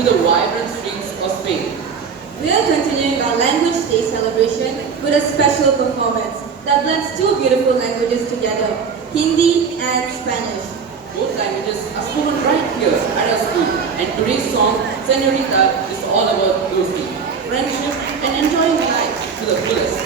to the vibrant streets of Spain. We are continuing our Language Day celebration with a special performance that blends two beautiful languages together, Hindi and Spanish. Both languages are spoken right here at our school, and today's song, Señorita, is all about beauty, friendship, and enjoying life to the fullest.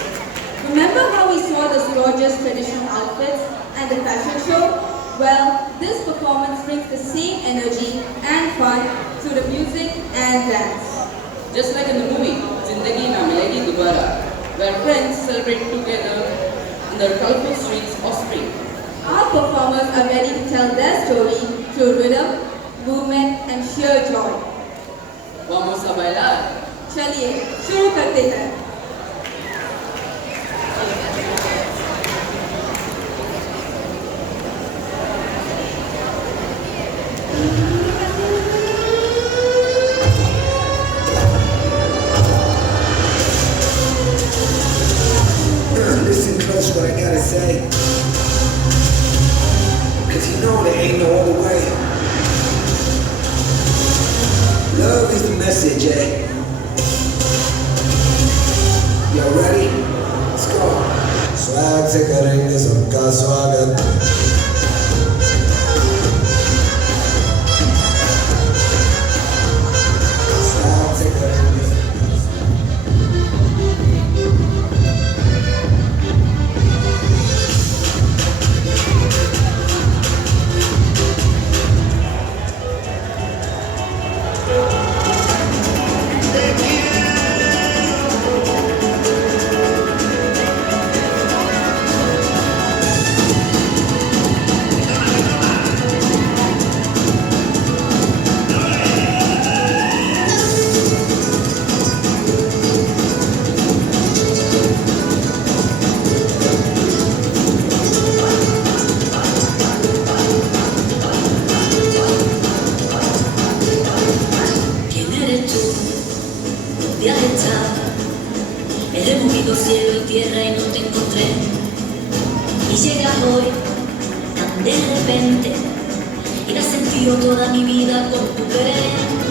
Remember how we saw those gorgeous traditional outfits and the fashion show? Well, this performance brings the same energy and fun through the music and dance. Just like in the movie, Zindagi, Milegi, Dobara, where friends celebrate together in the colorful streets of Spain. Our performers are ready to tell their story through rhythm, movement and sheer joy. Vamos a bailar. चलिए शुरू करते हैं. Listen close what I gotta say, cause you know there ain't no other way. Love is the message, eh? Y'all ready? Let's go. Swag से करेंगे सबका स्वागत. Swag से करेंगे. He removido cielo y tierra y no te encontré. Y llegas hoy tan de repente y das sentido toda mi vida con tu querer.